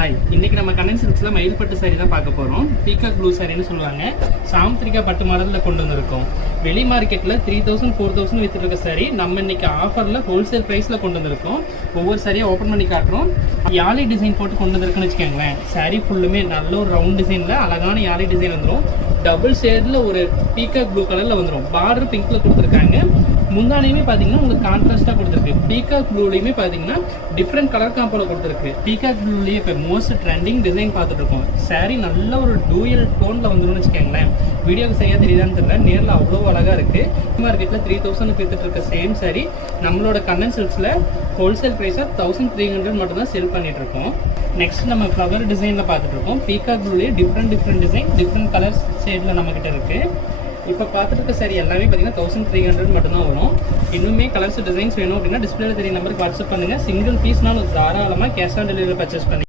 Hi, இன்னைக்கு நம்ம Kannan சில்க்ஸ்ல மயில்பட்டு sorry தான் பார்க்க போறோம். பீகாக் ப்ளூ சாரின்னு சொல்லுவாங்க. சாமுத்திரிகா பட்டு மாடல்ல கொண்டு வந்திருக்கோம். வெளி மார்க்கெட்ல 3000 4000 வித்துட்டு இருக்க சாரி நம்ம இன்னைக்கு ஆஃபர்ல ஹோல்சேல் பிரைஸ்ல கொண்டு வந்திருக்கோம். ஒவ்வொரு சாரியை ஓபன் பண்ணி காட்டுறோம். யாழி டிசைன் போட்டு கொண்டு வந்திருக்குன்னு வச்சுக்கோங்களேன். சாரி ஃபுல்லுமே நல்ல ஒரு ரவுண்ட் டிசைன்ல அழகான யாழி டிசைன் வந்துடும். டபுள் ஷேட்ல ஒரு பீகாக் ப்ளூ கலர்ல வந்துடும். பார்டர் பிங்க்ல கொடுத்துருக்காங்க. முந்தானையுமே பாத்தீங்கன்னா உங்களுக்கு கான்ட்ராஸ்டா கொடுத்துருக்கு. பீகாக் ப்ளூலையுமே பாத்தீங்கன்னா டிஃப்ரெண்ட் கலர் காம்போல கொடுத்துருக்கு. பீகாக் ப்ளூலயே இப்போ மோஸ்ட் ட்ரெண்டிங் டிசைன் பார்த்துட்டு இருக்கோம். சாரி நல்ல ஒரு டூயல் டோன்ல வந்துடும் வச்சுக்கோங்களேன். வீடியோக்கு சரியா தெரியுதான்னு தெரியல, நேரில் அவ்வளோ அழகா இருக்கு. மார்க்கெட்ல 3000 வித்துட்டு இருக்க சேம் சாரி நம்மளோட கண்ணன் சில்க்ஸ்ல ஹோல்சேல் பிரைஸா 1300 மட்டும் தான் செல் பண்ணிட்டு இருக்கோம். நெக்ஸ்ட் நம்ம ஃப்ளவர் டிசைன்ல பார்த்துட்டு இருக்கோம். பீகாக் ப்ளூலயே டிஃப்ரெண்ட் டிசைன் டிஃப்ரெண்ட் கலர் ஷேட்ல நம்ம கிட்ட இருக்கு. இப்போ பார்த்துட்டு இருக்க சாரி எல்லாமே பார்த்தீங்கன்னா 1300 மட்டும்தான் வரும். இன்னுமே கலர்ஸ் டிசைன்ஸ் வேணும் அப்படின்னா டிஸ்பிளேல தெரிய நம்பருக்கு வாட்ஸ்அப் பண்ணுங்க. சிங்கிள் பீஸ்னாலும் தாராளமாக கேஷ் ஆன் டெலிவரி பர்ச்சேஸ் பண்ணி